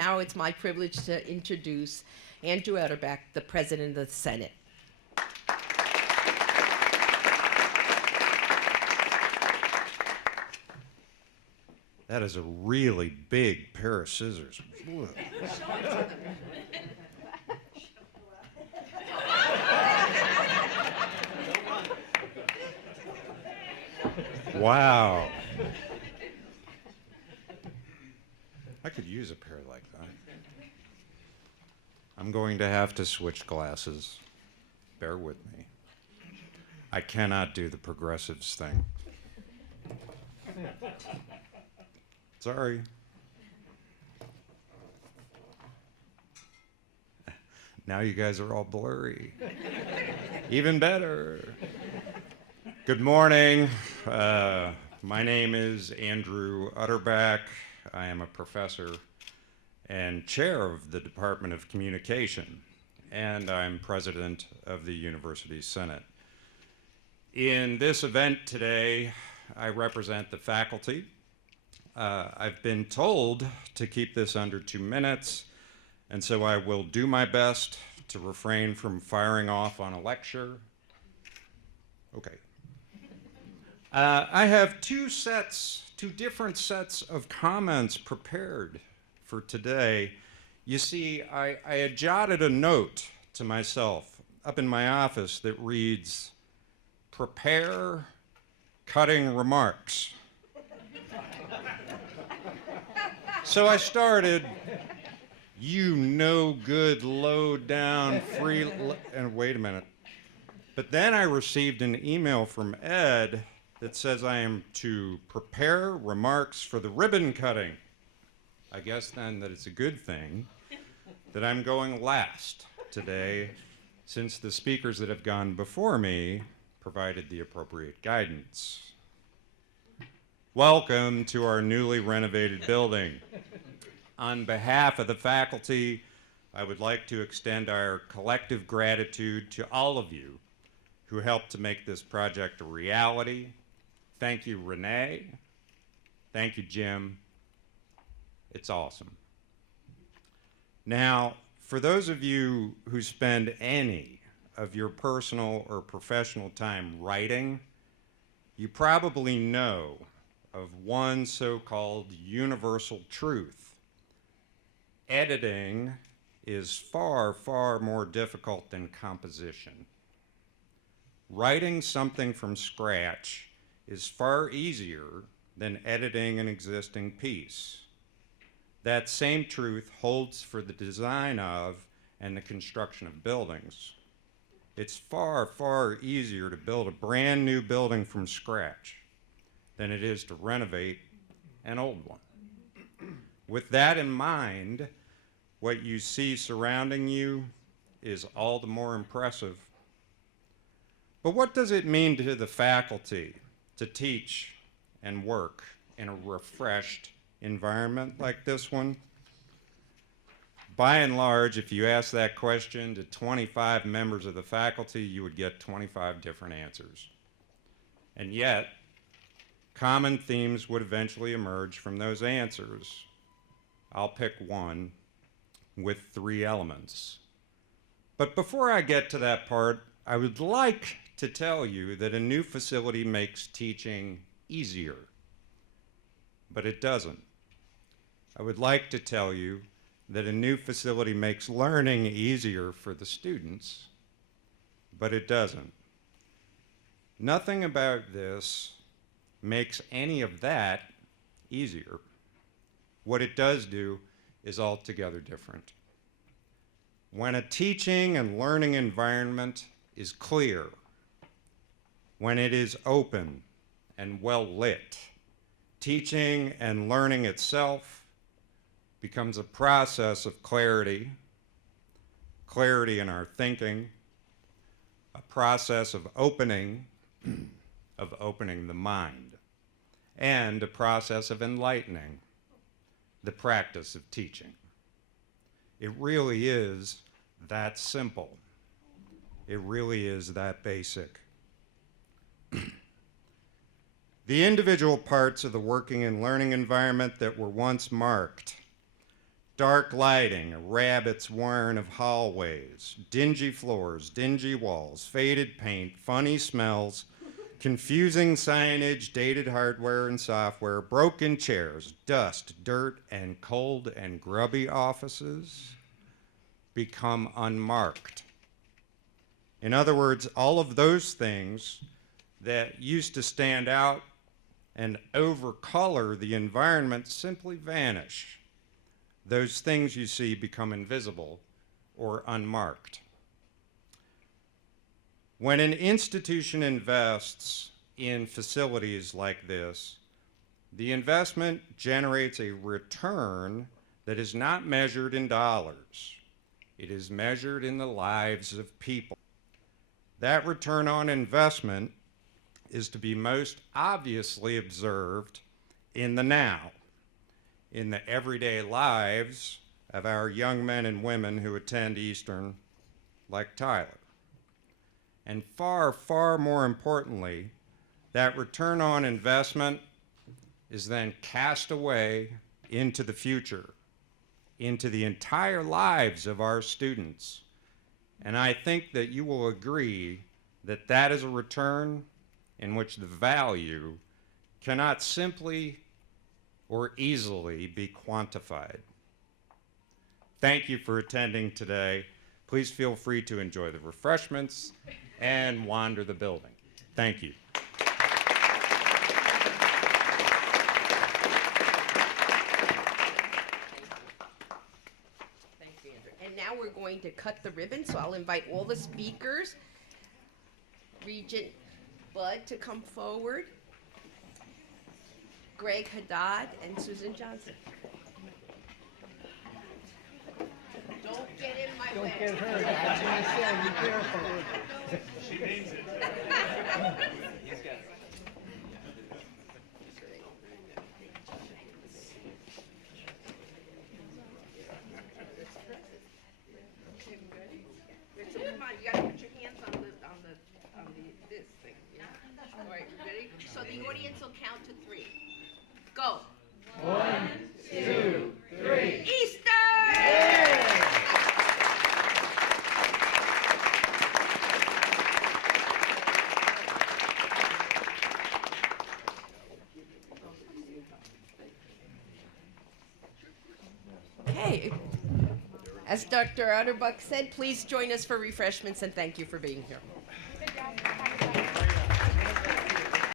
now it's my privilege to introduce Andrew Utterback, the President of the Senate. That is a really big pair of scissors. Wow. I could use a pair like that. I'm going to have to switch glasses. Bear with me. I cannot do the progressives thing. Sorry. Now you guys are all blurry. Even better. Good morning. My name is Andrew Utterback. I am a professor and chair of the Department of Communication, and I'm president of the University Senate. In this event today, I represent the faculty. I've been told to keep this under 2 minutes, and so I will do my best to refrain from firing off on a lecture. Okay. I have two different sets of comments prepared for today. You see, I had jotted a note to myself up in my office that reads, "Prepare cutting remarks." So I started, "You no good, low down, free," and wait a minute. But then I received an email from Ed that says I am to prepare remarks for the ribbon cutting. I guess then that it's a good thing that I'm going last today, since the speakers that have gone before me provided the appropriate guidance. Welcome to our newly renovated building. On behalf of the faculty, I would like to extend our collective gratitude to all of you who helped to make this project a reality. Thank you, Renee. Thank you, Jim. It's awesome. Now, for those of you who spend any of your personal or professional time writing, you probably know of one so-called universal truth. Editing is far, far more difficult than composition. Writing something from scratch is far easier than editing an existing piece. That same truth holds for the design of and the construction of buildings. It's far, far easier to build a brand new building from scratch than it is to renovate an old one. With that in mind, what you see surrounding you is all the more impressive. But what does it mean to the faculty to teach and work in a refreshed environment like this one? By and large, if you ask that question to 25 members of the faculty, you would get 25 different answers. And yet, common themes would eventually emerge from those answers. I'll pick one with 3 elements. But before I get to that part, I would like to tell you that a new facility makes teaching easier, but it doesn't. I would like to tell you that a new facility makes learning easier for the students, but it doesn't. Nothing about this makes any of that easier. What it does do is altogether different. When a teaching and learning environment is clear, when it is open and well lit, teaching and learning itself becomes a process of clarity in our thinking, a process of opening the mind, and a process of enlightening, the practice of teaching. It really is that simple. It really is that basic. The individual parts of the working and learning environment that were once marked Dark lighting, a rabbit's warren of hallways, dingy floors, dingy walls, faded paint, funny smells, confusing signage, dated hardware and software, broken chairs, dust, dirt, and cold and grubby offices become unmarked. In other words, all of those things that used to stand out and overcolor the environment simply vanish. Those things you see become invisible or unmarked. When an institution invests in facilities like this, the investment generates a return that is not measured in dollars. It is measured in the lives of people. That return on investment is to be most obviously observed in the now, in the everyday lives of our young men and women who attend Eastern, like Tyler. And far, far more importantly, that return on investment is then cast away into the future, into the entire lives of our students. And I think that you will agree that that is a return in which the value cannot simply or easily be quantified. Thank you for attending today. Please feel free to enjoy the refreshments and wander the building. Thank you. Thank you, Andrew. And now we're going to cut the ribbon, so I'll invite all the speakers, Regent Bud to come forward, Greg Haddad, and Susan Johnson. Don't get in my way. Don't get hurt. I was gonna say, be careful. She means it. So come on, you gotta put your hands on this thing. Yeah. All right, ready? So the audience will count to 3. Go. 1, 2, 3. Easter! Okay. As Dr. Otterbuck said, please join us for refreshments and thank you for being here.